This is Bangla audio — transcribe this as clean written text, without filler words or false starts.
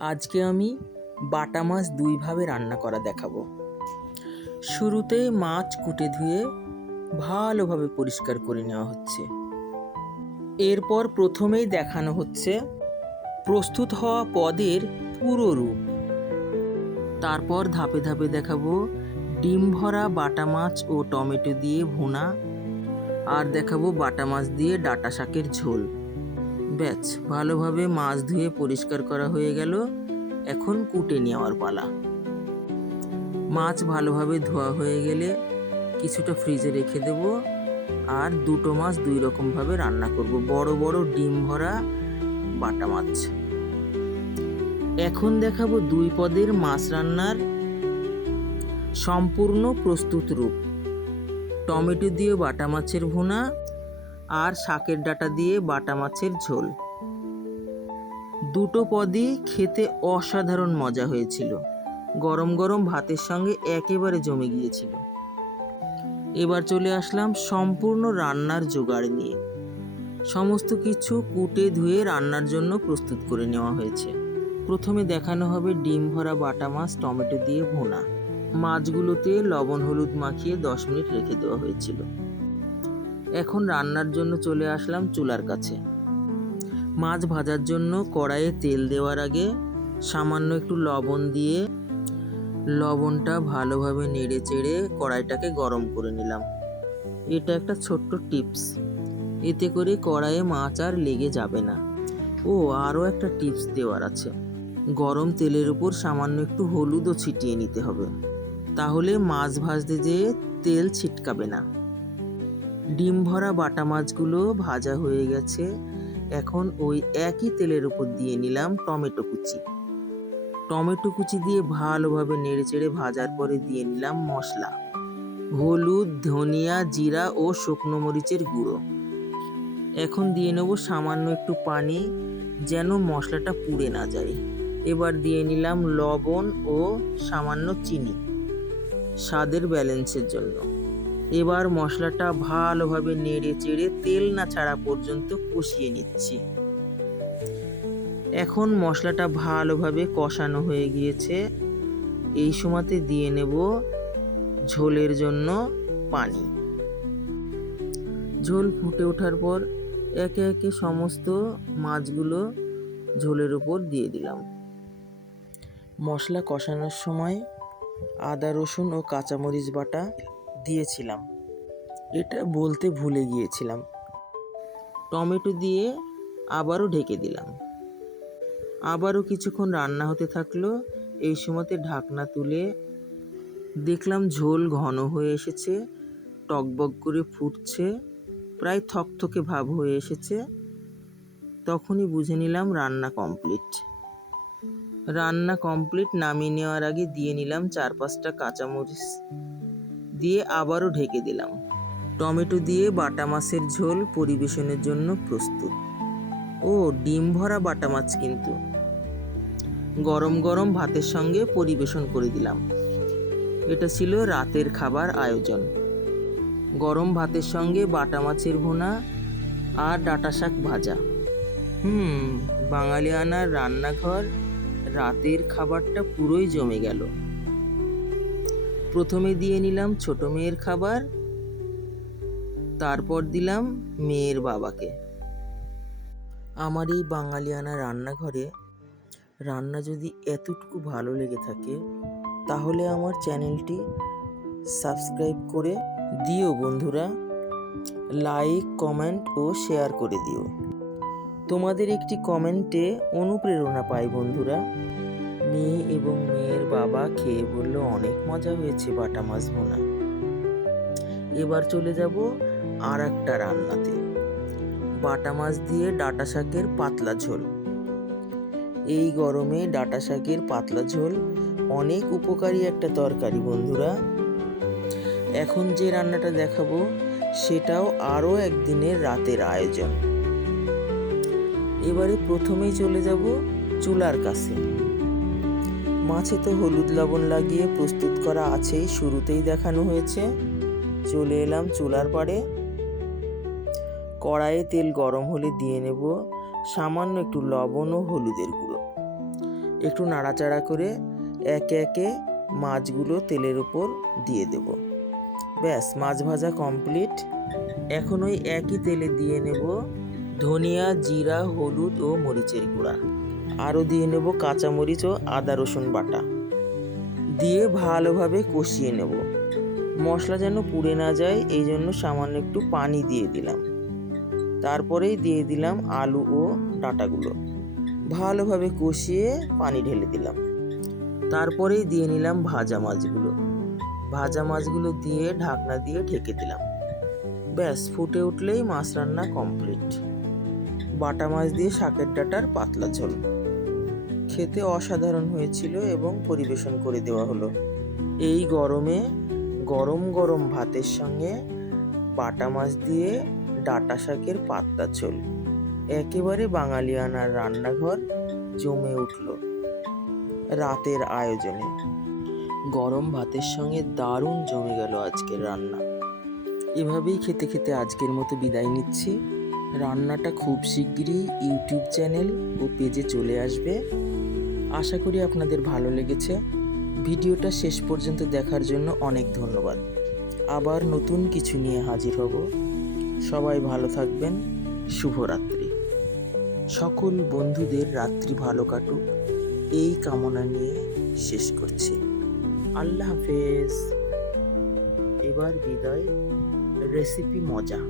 আজকে আমি বাটা মাছ দুইভাবে রান্না করা দেখাবো। শুরুতে মাছ কুটে ধুয়ে ভালোভাবে পরিষ্কার করে নেওয়া হচ্ছে। এরপর প্রথমেই দেখানো হচ্ছে প্রস্তুত হওয়া পদের পুরো রূপ। তারপর ধাপে ধাপে দেখাবো ডিম ভরা বাটা মাছ ও টমেটো দিয়ে ভুনা, আর দেখাবো বাটা মাছ দিয়ে ডাঁটা শাকের ঝোল। ব্যাস, ভালোভাবে মাছ ধুয়ে পরিষ্কার করা হয়ে গেল। এখন কুটে নেওয়ার পালা। মাছ ভালোভাবে ধোয়া হয়ে গেলে কিছুটা ফ্রিজে রেখে দেব। আর দুটো মাছ দুই রকমভাবে রান্না করব। বড় বড় ডিম ভরা বাটা মাছ। এখন দেখাবো দুই পদের মাছ রান্নার সম্পূর্ণ প্রস্তুত রূপ। টমেটো দিয়ে বাটা মাছের ভুনা আর শাকের ডাঁটা দিয়ে বাটা মাছের ঝোল। দুটো পদই খেতে অসাধারণ মজা হয়েছিল। গরম গরম ভাতের সঙ্গে একেবারে জমে গিয়েছিল। এবার চলে আসলাম সম্পূর্ণ রান্নার জোগাড় নিয়ে। সমস্ত কিছু কুটে ধুয়ে রান্নার জন্য প্রস্তুত করে নেওয়া হয়েছে। প্রথমে দেখানো হবে ডিম ভরা বাটা মাছ টমেটো দিয়ে ভুনা। মাছগুলোতে লবণ হলুদ মাখিয়ে 10 মিনিট রেখে দেওয়া হয়েছিল। এখন রান্নার জন্য চলে আসলাম চুলার কাছে। মাছ ভাজার জন্য কড়াইয়ে তেল দেওয়ার আগে সামান্য একটু লবণ দিয়ে লবণটা ভালোভাবে নেড়ে চেড়ে কড়াইটাকে গরম করে নিলাম। এটা একটা ছোট্ট টিপস, এতে করে কড়াইয়ে মাছ আর লেগে যাবে না। ও আরও একটা টিপস দেওয়ার আছে, গরম তেলের উপর সামান্য একটু হলুদও ছিটিয়ে নিতে হবে, তাহলে মাছ ভাজতে যেয়ে তেল ছিটকাবে না। ডিম ভরা বাটা মাছগুলো ভাজা হয়ে গেছে। এখন ওই একই তেলের উপর দিয়ে নিলাম টমেটো কুচি। টমেটো কুচি দিয়ে ভালোভাবে নেড়েচেড়ে ভাজার পরে দিয়ে নিলাম মশলা, হলুদ, ধনিয়া, জিরা ও শুকনো মরিচের গুঁড়ো। এখন দিয়ে নেব সামান্য একটু পানি, যেন মশলাটা পুড়ে না যায়। এবার দিয়ে নিলাম লবণ ও সামান্য চিনি, স্বাদের ব্যালেন্সের জন্য। এবার মশলাটা ভালোভাবে নেড়ে চেড়ে তেল না ছাড়া পর্যন্ত কষিয়ে নিচ্ছি। এখন মশলাটা ভালোভাবে কষানো হয়ে গিয়েছে। এই সময়তে দিয়ে নেব ঝোলের জন্য পানি। ঝোল ফুটে ওঠার পর একে একে সমস্ত মাছগুলো ঝোলের উপর দিয়ে দিলাম। মশলা কষানোর সময় আদা রসুন ও কাঁচামরিচ বাটা দিয়েছিলাম, এটা বলতে ভুলে গিয়েছিলাম। টমেটো দিয়ে আবারও ঢেকে দিলাম। আবারও কিছুক্ষণ রান্না হতে থাকলো। এই সময়তে ঢাকনা তুলে দেখলাম ঝোল ঘন হয়ে এসেছে, টকবক করে ফুটছে, প্রায় থকথকে ভাব হয়ে এসেছে। তখনই বুঝে নিলাম রান্না কমপ্লিট। রান্না কমপ্লিট। নামিয়ে নেওয়ার আগে দিয়ে নিলাম 4-5টা কাঁচামরিচ, দিয়ে আবারও ঢেকে দিলাম। টমেটো দিয়ে বাটা মাছের ঝোল পরিবেশনের জন্য প্রস্তুত। ও ডিম ভরা বাটা মাছ কিন্তু। গরম গরম ভাতের সঙ্গে পরিবেশন করে দিলাম। এটা ছিল রাতের খাবার আয়োজন। গরম ভাতের সঙ্গে বাটা মাছের ভুনা আর ডাঁটা শাক ভাজা। বাঙালিয়ানার রান্নাঘর রাতের খাবারটা পুরোই জমে গেল। প্রথমে দিয়ে নিলাম ছোট মেয়ের খাবার, তারপর দিলাম মেয়ের বাবাকে। আমার এই বাঙালিয়ানা রান্নাঘরে রান্না যদি এতটুকু ভালো লেগে থাকে, তাহলে আমার চ্যানেলটি সাবস্ক্রাইব করে দিও বন্ধুরা। লাইক, কমেন্ট ও শেয়ার করে দিও। তোমাদের একটি কমেন্টে অনুপ্রেরণা পাই বন্ধুরা। মেয়ে এবং মেয়ের বাবা খেয়ে বলল অনেক মজা হয়েছে বাটা মাছ ভুনা। এবার চলে যাব আর একটা রান্নাতে, বাটা মাছ দিয়ে ডাঁটা শাকের পাতলা ঝোল। এই গরমে ডাঁটা শাকের পাতলা ঝোল অনেক উপকারী একটা তরকারি বন্ধুরা। এখন যে রান্নাটা দেখাবো সেটাও আরও একদিনের রাতের আয়োজন। এবারে প্রথমেই চলে যাব চুলার কাছে। মাছে তো হলুদ লবণ লাগিয়ে প্রস্তুত করা আছেই, শুরুতেই দেখানো হয়েছে। চলে এলাম চুলার পাড়ে। কড়াইয়ে তেল গরম হলে দিয়ে নেব সামান্য একটু লবণ ও হলুদের গুঁড়ো। একটু নাড়াচাড়া করে একে একে মাছগুলো তেলের উপর দিয়ে দেব। ব্যাস, মাছ ভাজা কমপ্লিট। এখন ওই একই তেলে দিয়ে নেব ধনিয়া, জিরা, হলুদ ও মরিচের গুঁড়া। আরও দিয়ে নেব কাঁচামরিচ ও আদা রসুন বাটা, দিয়ে ভালোভাবে কষিয়ে নেব। মশলা যেন পুড়ে না যায় এই জন্য সামান্য একটু পানি দিয়ে দিলাম। তারপরেই দিয়ে দিলাম আলু ও ডাঁটাগুলো, ভালোভাবে কষিয়ে পানি ঢেলে দিলাম। তারপরেই দিয়ে নিলাম ভাজা মাছগুলো। ভাজা মাছগুলো দিয়ে ঢাকনা দিয়ে ঢেকে দিলাম। ব্যাস, ফুটে উঠলেই মাছ রান্না কমপ্লিট। বাটা মাছ দিয়ে শাকের ডাঁটার পাতলা ঝোল খেতে অসাধারণ হয়েছিল এবং পরিবেশন করে দেওয়া হলো। এই গরমে গরম গরম ভাতের সঙ্গে বাটা মাছ দিয়ে ডাঁটা শাকের পাতলা ঝোল, একেবারে বাঙালিয়ানার রান্নাঘর জমে উঠল রাতের আয়োজনে। গরম ভাতের সঙ্গে দারুণ জমে গেল আজকের রান্না। এভাবেই খেতে খেতে আজকের মতো বিদায় নিচ্ছি। রান্নাটা খুব শিগগিরই ইউটিউব চ্যানেল ও পেজে চলে আসবে। আশা করি আপনাদের ভালো লেগেছে। ভিডিওটা শেষ পর্যন্ত দেখার জন্য অনেক ধন্যবাদ। আবার নতুন কিছু নিয়ে হাজির হব। সবাই ভালো থাকবেন। শুভরাত্রি। সকল বন্ধুদের রাত্রি ভালো কাটুক এই কামনা নিয়ে শেষ করছি। আল্লাহ হাফেজ। এবার বিদায়। রেসিপি মজা।